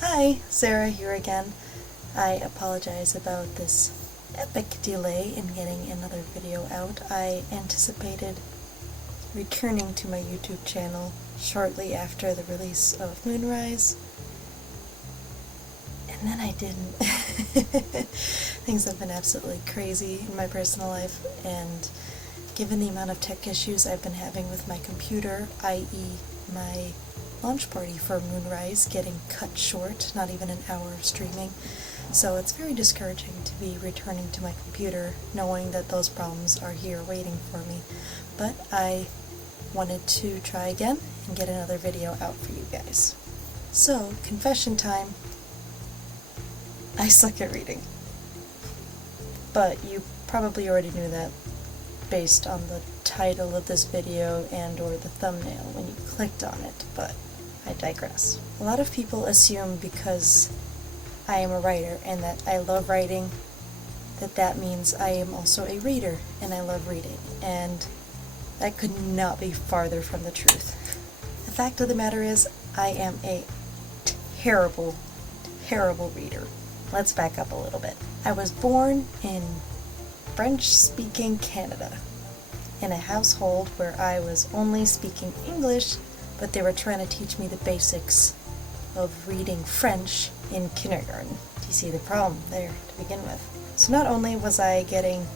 Hi, Sarah here again. I apologize about this epic delay in getting another video out. I anticipated returning to my YouTube channel shortly after the release of Moonrise, and then I didn't. Things have been absolutely crazy in my personal life, and given the amount of tech issues I've been having with my computer, i.e. my launch party for Moonrise getting cut short, not even an hour of streaming. So it's very discouraging to be returning to my computer knowing that those problems are here waiting for me. But I wanted to try again and get another video out for you guys. So, confession time. I suck at reading. But you probably already knew that based on the title of this video and or the thumbnail when you clicked on it, but I digress. A lot of people assume because I am a writer and that I love writing, that means I am also a reader and I love reading, and that could not be farther from the truth. The fact of the matter is, I am a terrible, terrible reader. Let's back up a little bit. I was born in French-speaking Canada, in a household where I was only speaking English, but they were trying to teach me the basics of reading French in kindergarten. Do you see the problem there to begin with? So not only was I getting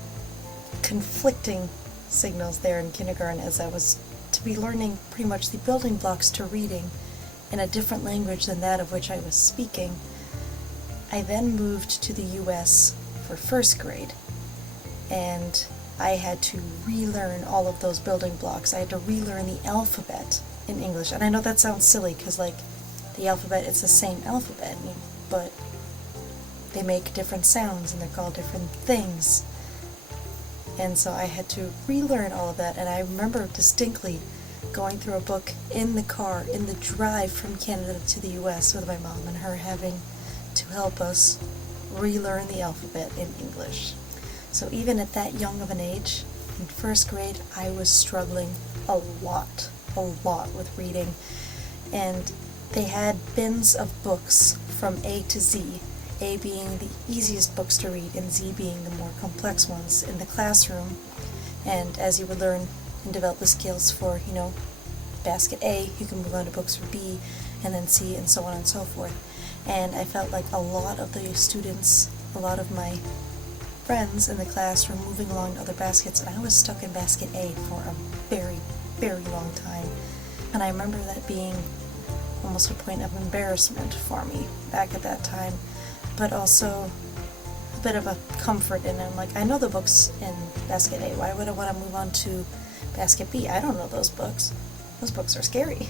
conflicting signals there in kindergarten, as I was to be learning pretty much the building blocks to reading in a different language than that of which I was speaking, I then moved to the US for first grade, and I had to relearn all of those building blocks. I had to relearn the alphabet in English. And I know that sounds silly because, like, the alphabet, it's the same alphabet, but they make different sounds and they're called different things. And so I had to relearn all of that, and I remember distinctly going through a book in the car, in the drive from Canada to the US with my mom, and her having to help us relearn the alphabet in English. So even at that young of an age, in first grade, I was struggling a lot with reading. And they had bins of books from A to Z, A being the easiest books to read and Z being the more complex ones in the classroom. And as you would learn and develop the skills for, basket A, you can move on to books for B, and then C, and so on and so forth. And I felt like a lot of the students, a lot of my friends in the class were moving along to other baskets, and I was stuck in basket A for a very, very long time. And I remember that being almost a point of embarrassment for me back at that time, but also a bit of a comfort in it. I'm like, I know the books in basket A, why would I want to move on to basket B? I don't know those books. Those books are scary.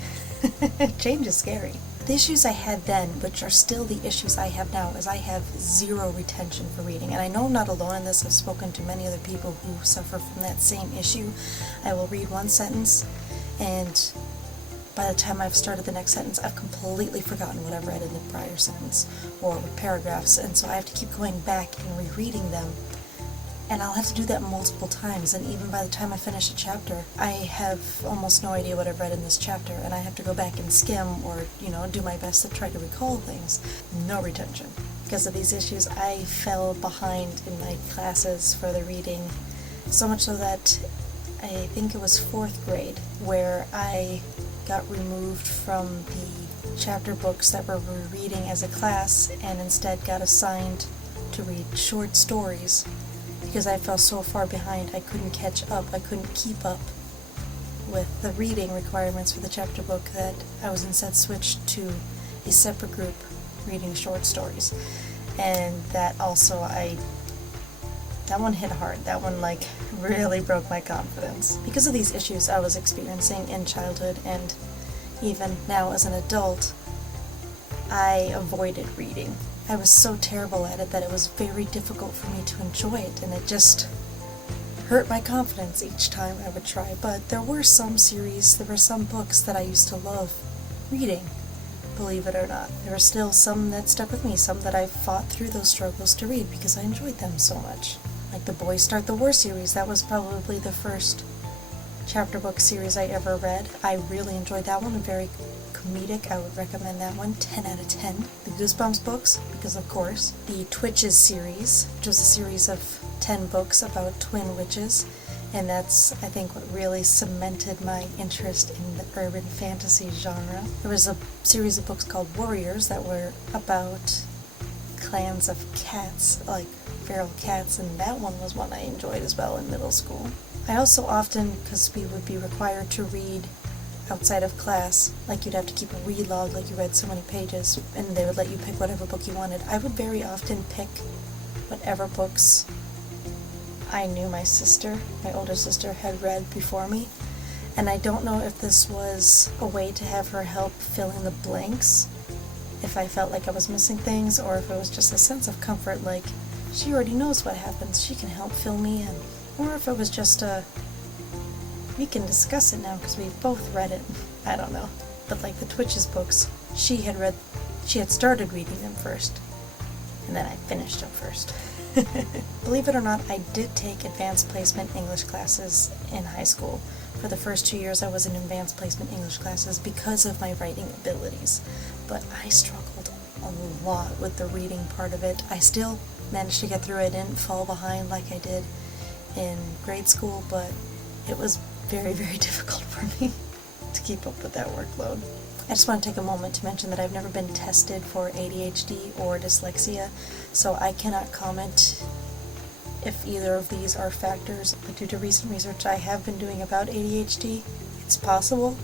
Change is scary. The issues I had then, which are still the issues I have now, is I have zero retention for reading. And I know I'm not alone in this. I've spoken to many other people who suffer from that same issue. I will read one sentence, and by the time I've started the next sentence, I've completely forgotten what I've read in the prior sentence or paragraphs, and so I have to keep going back and rereading them. And I'll have to do that multiple times, and even by the time I finish a chapter, I have almost no idea what I've read in this chapter, and I have to go back and skim or, do my best to try to recall things. No retention. Because of these issues, I fell behind in my classes for the reading, so much so that I think it was 4th grade, where I got removed from the chapter books that we're reading as a class, and instead got assigned to read short stories. Because I fell so far behind, I couldn't catch up, I couldn't keep up with the reading requirements for the chapter book, that I was instead switched to a separate group reading short stories. And that also, that one hit hard. That one, really broke my confidence. Because of these issues I was experiencing in childhood and even now as an adult, I avoided reading. I was so terrible at it that it was very difficult for me to enjoy it, and it just hurt my confidence each time I would try. But there were some books that I used to love reading, believe it or not. There were still some that stuck with me, some that I fought through those struggles to read because I enjoyed them so much. Like the Boys Start the War series, that was probably the first chapter book series I ever read. I really enjoyed that one, very comedic. I would recommend that one, 10 out of 10. The Goosebumps books, because of course. The Twitches series, which was a series of 10 books about twin witches, and that's, I think, what really cemented my interest in the urban fantasy genre. There was a series of books called Warriors that were about clans of cats, like feral cats, and that one was one I enjoyed as well in middle school. I also often, because we would be required to read outside of class, like you'd have to keep a read log, like you read so many pages, and they would let you pick whatever book you wanted. I would very often pick whatever books I knew my older sister, had read before me, and I don't know if this was a way to have her help fill in the blanks if I felt like I was missing things, or if it was just a sense of comfort, like she already knows what happens, she can help fill me in, or if it was just we can discuss it now because we both read it. I don't know. But like the Twitches books, she had started reading them first, and then I finished them first. Believe it or not, I did take advanced placement English classes in high school. For the first 2 years I was in advanced placement English classes because of my writing abilities, but I struggled a lot with the reading part of it. I still managed to get through it. I didn't fall behind like I did in grade school, but it was very, very difficult for me to keep up with that workload. I just want to take a moment to mention that I've never been tested for ADHD or dyslexia, so I cannot comment if either of these are factors. But due to recent research I have been doing about ADHD, it's possible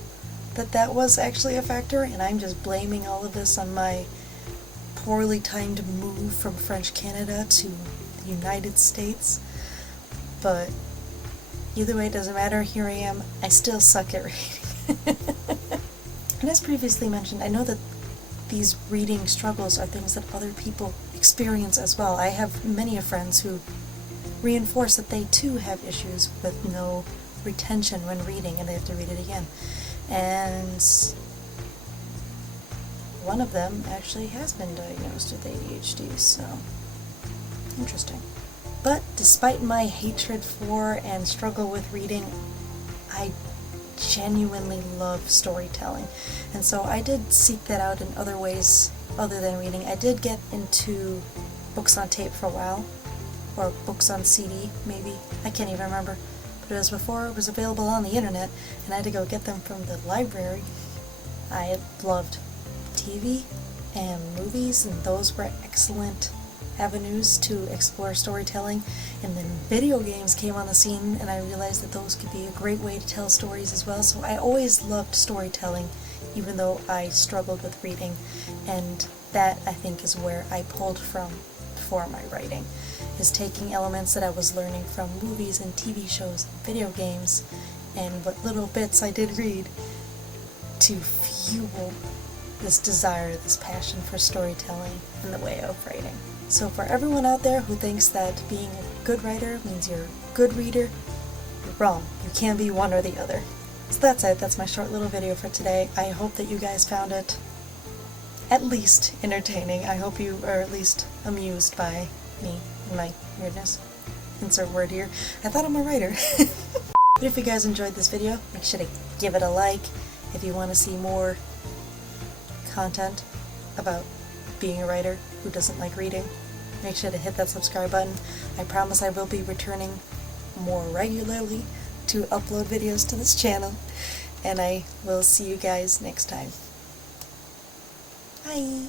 that that was actually a factor, and I'm just blaming all of this on my poorly timed move from French Canada to the United States. But either way, it doesn't matter. Here I am. I still suck at reading. And as previously mentioned, I know that these reading struggles are things that other people experience as well. I have many friends who reinforce that they too have issues with no retention when reading, and they have to read it again. And one of them actually has been diagnosed with ADHD, so interesting. But despite my hatred for and struggle with reading, I genuinely love storytelling, and so I did seek that out in other ways other than reading. I did get into books on tape for a while, or books on CD maybe, I can't even remember, but it was before it was available on the internet, and I had to go get them from the library. I loved TV and movies, and those were excellent avenues to explore storytelling. And then video games came on the scene, and I realized that those could be a great way to tell stories as well. So I always loved storytelling, even though I struggled with reading, and that, I think, is where I pulled from for my writing, is taking elements that I was learning from movies and TV shows and video games, and what little bits I did read, to fuel this desire, this passion for storytelling and the way of writing. So for everyone out there who thinks that being a good writer means you're a good reader, you're wrong. You can be one or the other. So that's it. That's my short little video for today. I hope that you guys found it at least entertaining. I hope you are at least amused by me and my weirdness. Insert word here. I thought I'm a writer. But if you guys enjoyed this video, make sure to give it a like. If you want to see more content about being a writer who doesn't like reading, make sure to hit that subscribe button. I promise I will be returning more regularly to upload videos to this channel, and I will see you guys next time. Bye!